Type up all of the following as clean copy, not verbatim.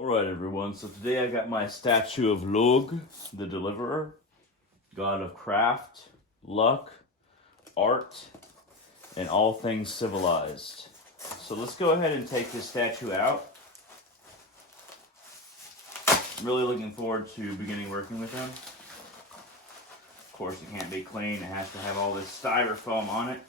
Alright everyone, so today I got my statue of Lugh, the Deliverer, god of craft, luck, art, and all things civilized. So let's go ahead and take this statue out. I'm really looking forward to beginning working with him. Of course it can't be clean, it has to have all this styrofoam on it.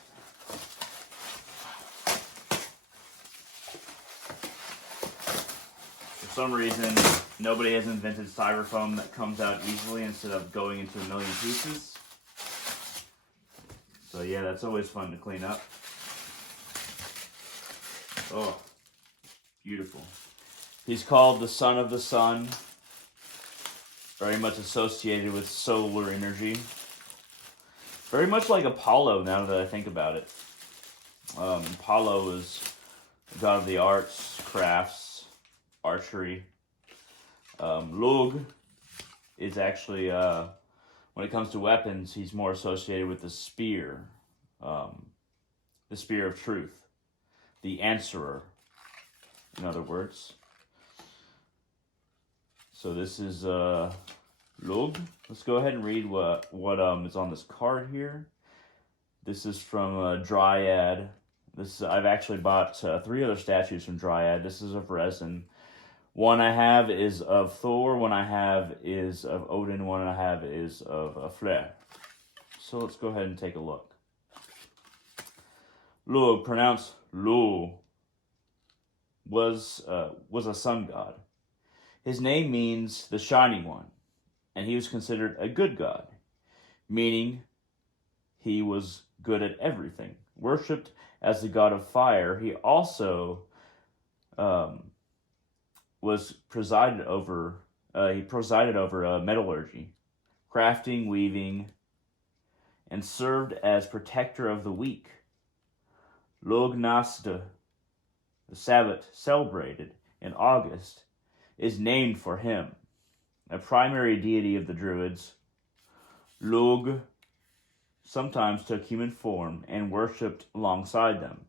For some reason, nobody has invented styrofoam that comes out easily instead of going into a million pieces. So yeah, that's always fun to clean up. Oh, beautiful. He's called the Son of the Sun, very much associated with solar energy. Very much like Apollo, now that I think about it. Apollo is the god of the arts, crafts, archery. Lugh is actually, when it comes to weapons, he's more associated with the spear of truth, the answerer, in other words. So this is Lugh. Let's go ahead and read what is on this card here. This is from Dryad. I've actually bought 3 other statues from Dryad. This is of resin. One I have is of Thor, one I have is of Odin, one I have is of Freyr. So let's go ahead and take a look. Lugh, pronounced Lu, was a sun god. His name means the Shining One, and he was considered a good god, meaning he was good at everything. Worshipped as the god of fire, he also presided over metallurgy, crafting, weaving, and served as protector of the weak. Lughnasadh, the Sabbath celebrated in August, is named for him. A primary deity of the Druids, Lugh sometimes took human form and worshipped alongside them.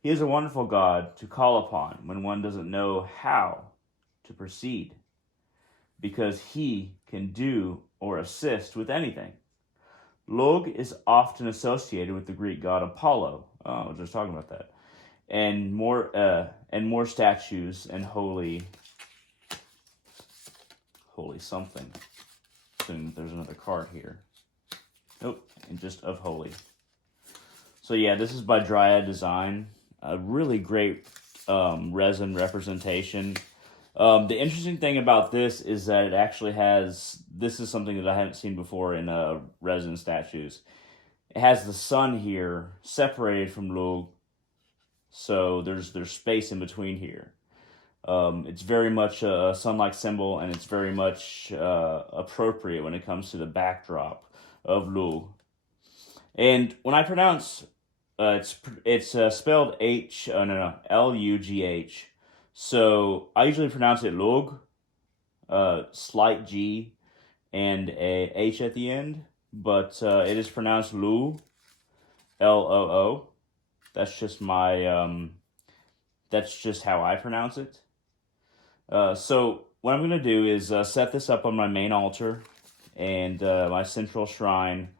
He is a wonderful god to call upon when one doesn't know how to proceed, because he can do or assist with anything. Lugh is often associated with the Greek god Apollo. Oh, I was just talking about that. And more statues and holy something. Assuming there's another card here. Nope, and just of holy. So yeah, this is by Dryad Design. A really great resin representation. The interesting thing about this is that it actually this is something that I haven't seen before in resin statues. It has the sun here separated from Lugh, so there's space in between here. It's very much a sun-like symbol, and it's very much appropriate when it comes to the backdrop of Lugh. And when I pronounce it's spelled L-U-G-H. So I usually pronounce it Lugh, slight G, and a H at the end. But it is pronounced Loo, L-O-O. That's just that's just how I pronounce it. So what I'm going to do is set this up on my main altar and my central shrine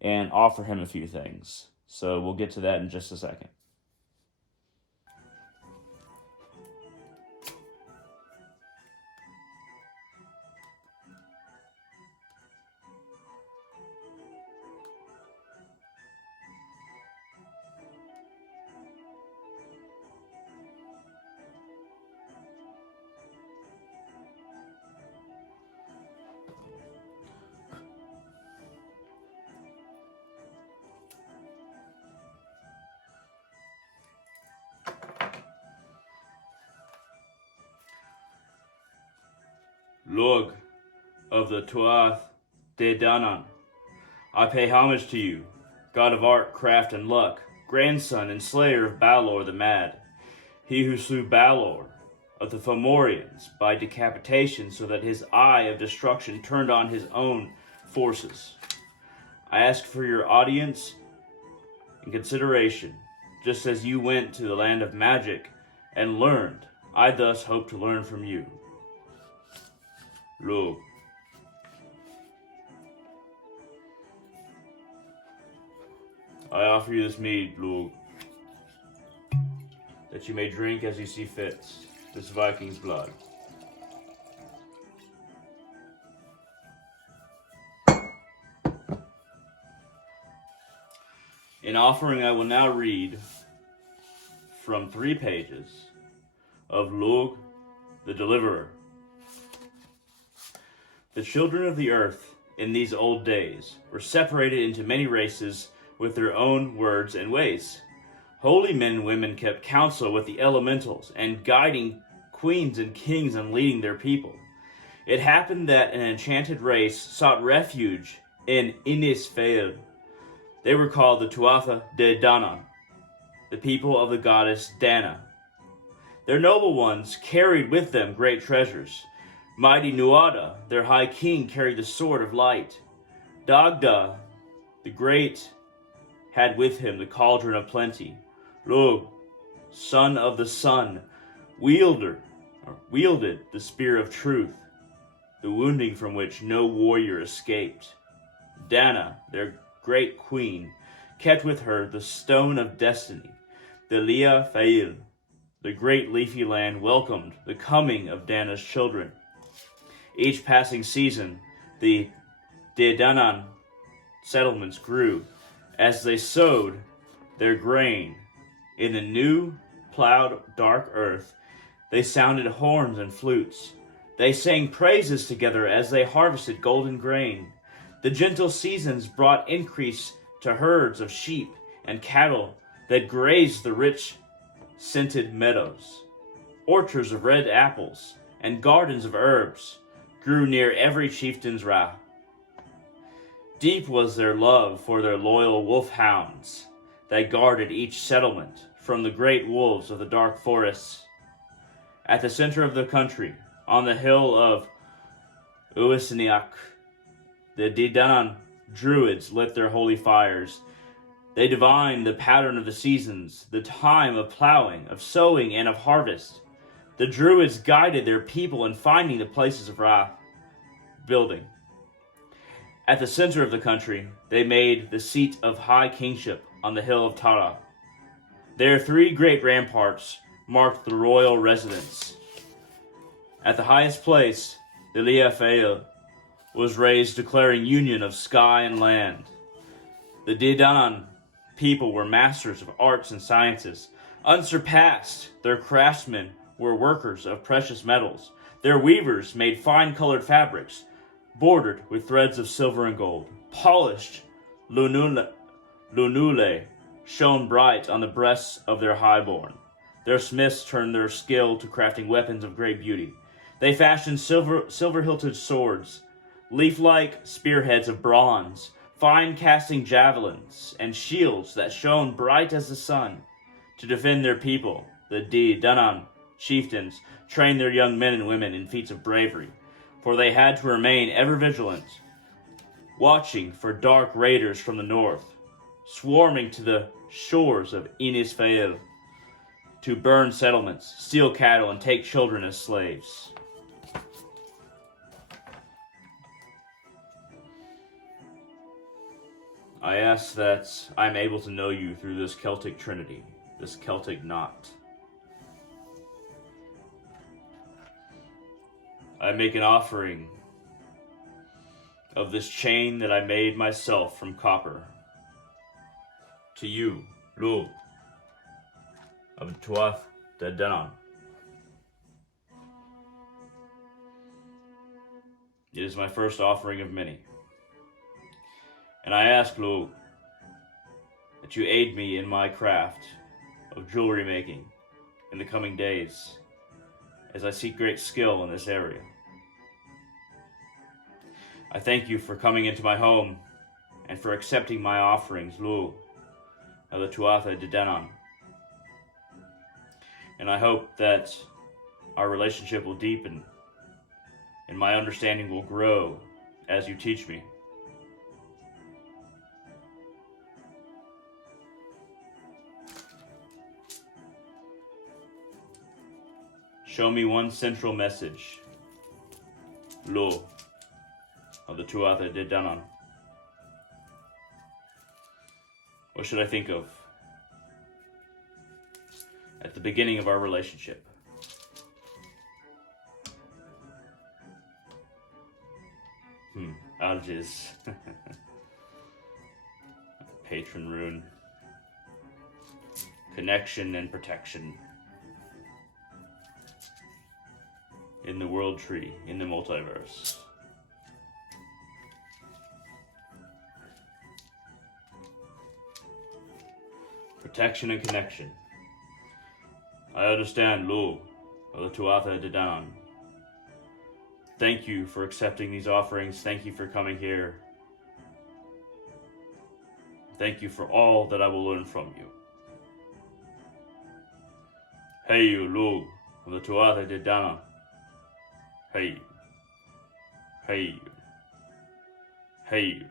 and offer him a few things. So we'll get to that in just a second. Lugh of the Tuatha De Danann, I pay homage to you, god of art, craft, and luck, grandson and slayer of Balor the Mad, he who slew Balor of the Fomorians by decapitation so that his eye of destruction turned on his own forces. I ask for your audience and consideration, just as you went to the land of magic and learned. I thus hope to learn from you. Lugh. I offer you this mead, Lugh, that you may drink as you see fit, this Viking's blood. In offering, I will now read from 3 pages of Lugh the Deliverer. The children of the earth in these old days were separated into many races with their own words and ways. Holy men and women kept counsel with the elementals and guiding queens and kings in leading their people. It happened that an enchanted race sought refuge in Inisfail. They were called the Tuatha De Danann, the people of the goddess Dana. Their noble ones carried with them great treasures. Mighty Nuada, their high king, carried the sword of light. Dagda, the great, had with him the cauldron of plenty. Lugh, son of the sun, wielded the spear of truth, the wounding from which no warrior escaped. Dana, their great queen, kept with her the stone of destiny. The Lia Fail, the great leafy land, welcomed the coming of Dana's children. Each passing season, the De Danann settlements grew as they sowed their grain in the new plowed dark earth. They sounded horns and flutes. They sang praises together as they harvested golden grain. The gentle seasons brought increase to herds of sheep and cattle that grazed the rich scented meadows. Orchards of red apples and gardens of herbs grew near every chieftain's rath. Deep was their love for their loyal wolf-hounds that guarded each settlement from the great wolves of the dark forests. At the center of the country, on the hill of Uisniach, the De Danann druids lit their holy fires. They divined the pattern of the seasons, the time of plowing, of sowing, and of harvest. The druids guided their people in finding the places of wrath, building. At the center of the country, they made the seat of high kingship on the hill of Tara. There 3 great ramparts marked the royal residence. At the highest place, the Lia Fail was raised, declaring union of sky and land. The De Danann people were masters of arts and sciences. Unsurpassed, their craftsmen were workers of precious metals. Their weavers made fine-colored fabrics, bordered with threads of silver and gold. Polished lunule shone bright on the breasts of their highborn. Their smiths turned their skill to crafting weapons of great beauty. They fashioned silver-hilted swords, leaf-like spearheads of bronze, fine-casting javelins, and shields that shone bright as the sun. To defend their people, the De Danann chieftains trained their young men and women in feats of bravery, for they had to remain ever vigilant, watching for dark raiders from the north, swarming to the shores of Inisfail to burn settlements, steal cattle, and take children as slaves. I ask that I'm able to know you through this Celtic trinity, this Celtic knot. I make an offering of this chain that I made myself from copper to you, Lugh, of Tuatha De Danann. It is my first offering of many. And I ask, Lugh, that you aid me in my craft of jewelry making in the coming days, as I seek great skill in this area. I thank you for coming into my home and for accepting my offerings, Lugh, of the Tuatha De Danann. And I hope that our relationship will deepen and my understanding will grow as you teach me. Show me one central message, Lugh of the Tuatha De Danann. What should I think of at the beginning of our relationship? Algiz. Patron rune. Connection and protection. In the world tree, in the multiverse. Protection and connection. I understand, Lugh of the Tuatha De Danann. Thank you for accepting these offerings. Thank you for coming here. Thank you for all that I will learn from you. Hey you, Lugh of the Tuatha De Danann. Hey you. Hey you. Hey you.